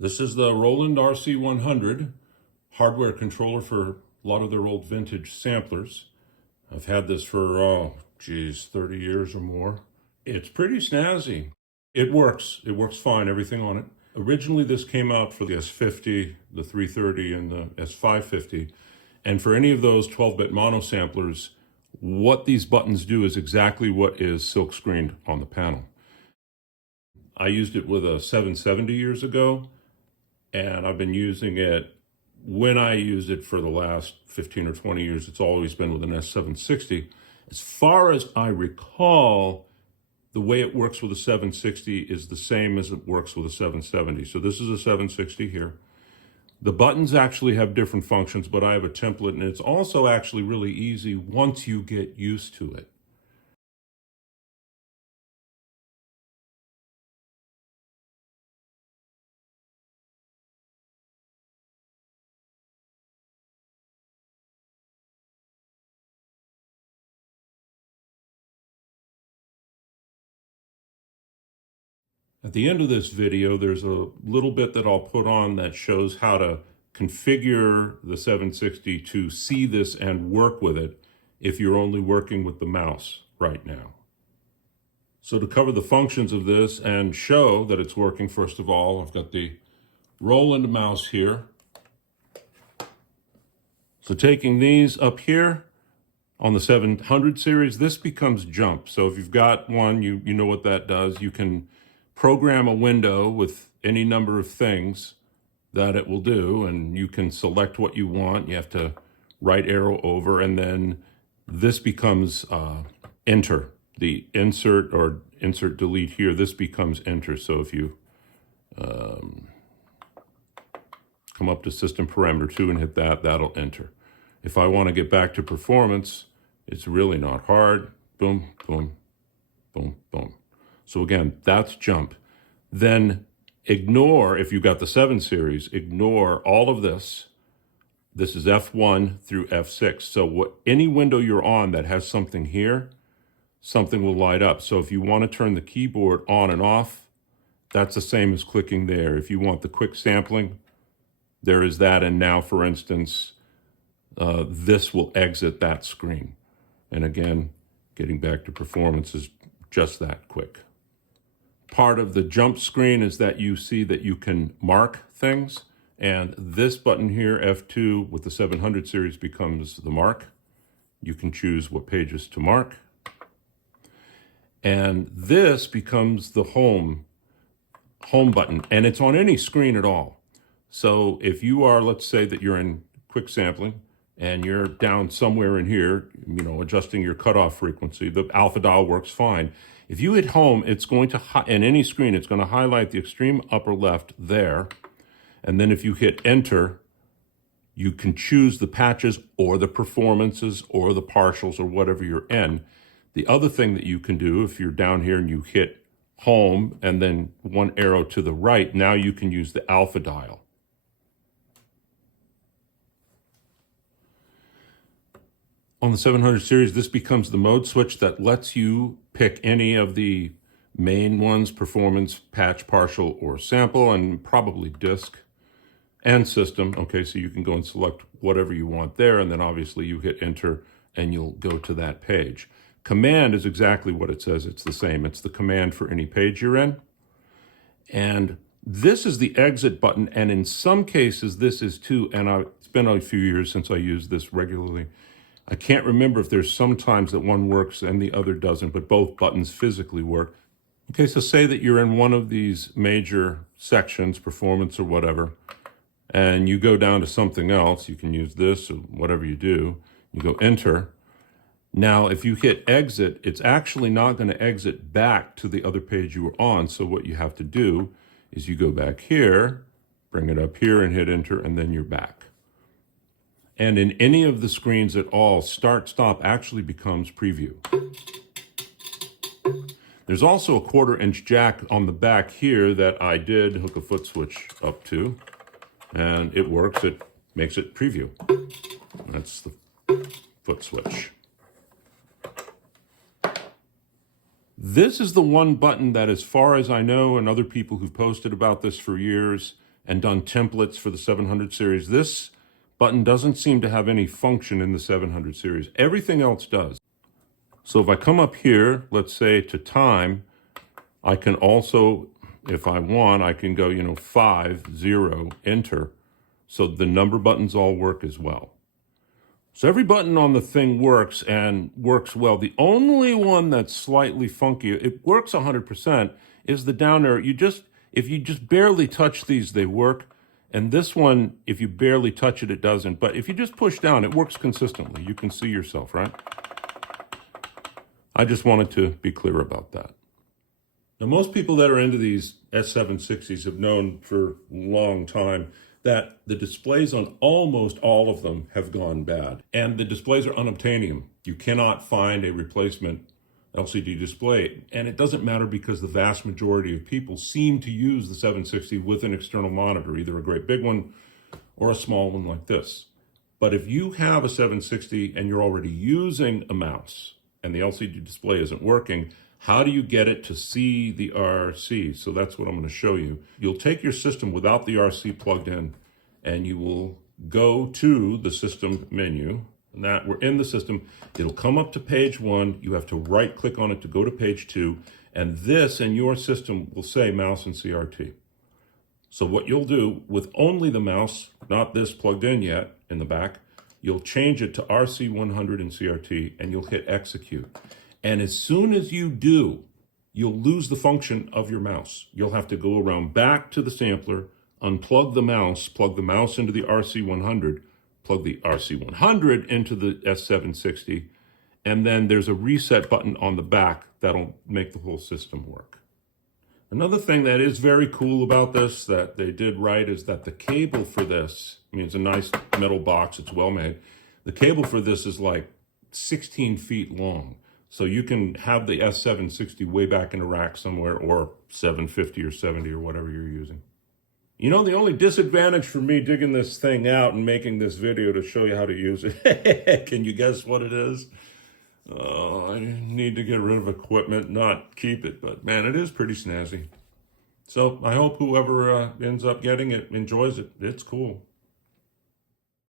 This is the Roland RC100 hardware controller for a lot of their old vintage samplers. I've had this for, 30 years or more. It's pretty snazzy. It works fine, everything on it. Originally, this came out for the S50, the 330, and the S550. And for any of those 12-bit mono samplers, what these buttons do is exactly what is silk screened on the panel. I used it with a 770 years ago, and I've been using it. When I used it for the last 15 or 20 years, it's always been with an S760. As far as I recall, the way it works with a 760 is the same as it works with a 770. So this is a 760 here. The buttons actually have different functions, but I have a template, and it's also actually really easy once you get used to it. At the end of this video, there's a little bit that I'll put on that shows how to configure the 760 to see this and work with it if you're only working with the mouse right now. So to cover the functions of this and show that it's working, first of all, I've got the Roland mouse here. So taking these up here on the 700 series, this becomes jump. So if you've got one, you know what that does. You can program a window with any number of things that it will do, and you can select what you want. You have to right arrow over, and then this becomes enter. The insert or insert delete here, this becomes enter. So if you come up to system parameter 2 and hit that, that'll enter. If I want to get back to performance, it's really not hard. Boom, boom, boom, boom. So again, that's jump. Then ignore, if you've got the 7 series, ignore all of this. This is F1 through F6. So any window you're on that has something here, something will light up. So if you want to turn the keyboard on and off, that's the same as clicking there. If you want the quick sampling, there is that. And now, for instance, this will exit that screen. And again, getting back to performance is just that quick. Part of the jump screen is that you see that you can mark things. And this button here, F2, with the 700 series becomes the mark. You can choose what pages to mark. And this becomes the home button. And it's on any screen at all. So if you are, let's say that you're in quick sampling, and you're down somewhere in here, adjusting your cutoff frequency, the alpha dial works fine. If you hit home, it's going to, in any screen, it's going to highlight the extreme upper left there. And then if you hit enter, you can choose the patches or the performances or the partials or whatever you're in. The other thing that you can do, if you're down here and you hit home and then one arrow to the right, now you can use the alpha dial. On the 700 series, this becomes the mode switch that lets you pick any of the main ones: performance, patch, partial, or sample, and probably disc and system. Okay, so you can go and select whatever you want there, and then obviously you hit enter and you'll go to that page. Command is exactly what it says. It's the same. It's the command for any page you're in. And this is the exit button, and in some cases this is too, and it's been a few years since I used this regularly. I can't remember if there's sometimes that one works and the other doesn't, but both buttons physically work. Okay, so say that you're in one of these major sections, performance or whatever, and you go down to something else. You can use this or whatever you do. You go enter. Now, if you hit exit, it's actually not going to exit back to the other page you were on. So what you have to do is you go back here, bring it up here and hit enter, and then you're back. And in any of the screens at all, start, stop actually becomes preview. There's also a 1/4-inch jack on the back here that I did hook a foot switch up to, and it works. It makes it preview. That's the foot switch. This is the one button that, as far as I know, and other people who've posted about this for years, and done templates for the 700 series. This button doesn't seem to have any function in the 700 series. Everything else does. So if I come up here, let's say to time, I can also, if I want, I can go, 5, 0, enter. So the number buttons all work as well. So every button on the thing works and works well. The only one that's slightly funky, it works 100%, is the down arrow. If you just barely touch these, they work. And this one, if you barely touch it, it doesn't. But if you just push down, it works consistently. You can see yourself, right? I just wanted to be clear about that. Now, most people that are into these S760s have known for a long time that the displays on almost all of them have gone bad. And the displays are unobtainium. You cannot find a replacement LCD display. And it doesn't matter because the vast majority of people seem to use the 760 with an external monitor, either a great big one or a small one like this. But if you have a 760 and you're already using a mouse and the LCD display isn't working, how do you get it to see the RC? So that's what I'm going to show you. You'll take your system without the RC plugged in, and you will go to the system menu. And that we're in the system. It'll come up to page 1. You have to right click on it to go to page 2. And this in your system will say mouse and CRT. So what you'll do with only the mouse, not this plugged in yet in the back, you'll change it to RC100 and CRT, and you'll hit execute. And as soon as you do, you'll lose the function of your mouse. You'll have to go around back to the sampler, unplug the mouse, plug the mouse into the RC100, plug the RC100 into the S760, and then there's a reset button on the back that'll make the whole system work. Another thing that is very cool about this that they did right is that the cable for this, it's a nice metal box, it's well made. The cable for this is like 16 feet long. So you can have the S760 way back in a rack somewhere, or 750 or 70 or whatever you're using. The only disadvantage for me digging this thing out and making this video to show you how to use it, can you guess what it is? I need to get rid of equipment, not keep it, but man, it is pretty snazzy. So I hope whoever ends up getting it enjoys it. It's cool.